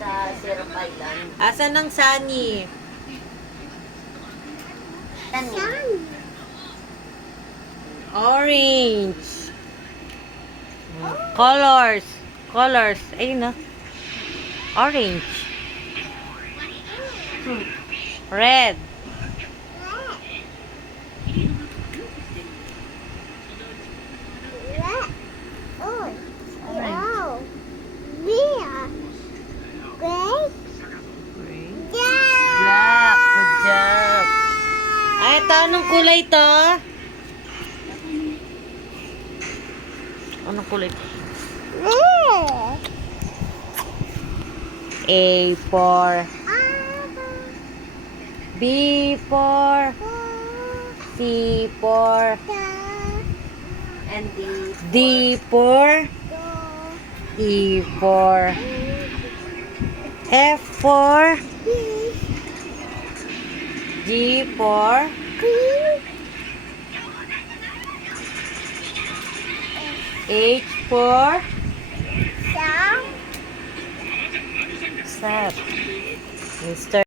sa Syrup Island. Asan ang Sunny? Orange. Colors. Colors. Ayun na. Orange. Red. Black. Good job. Ay, ito. Anong kulay to? Anong kulay to? A for B for C for And D for E for F for G for H for Sap. Mr.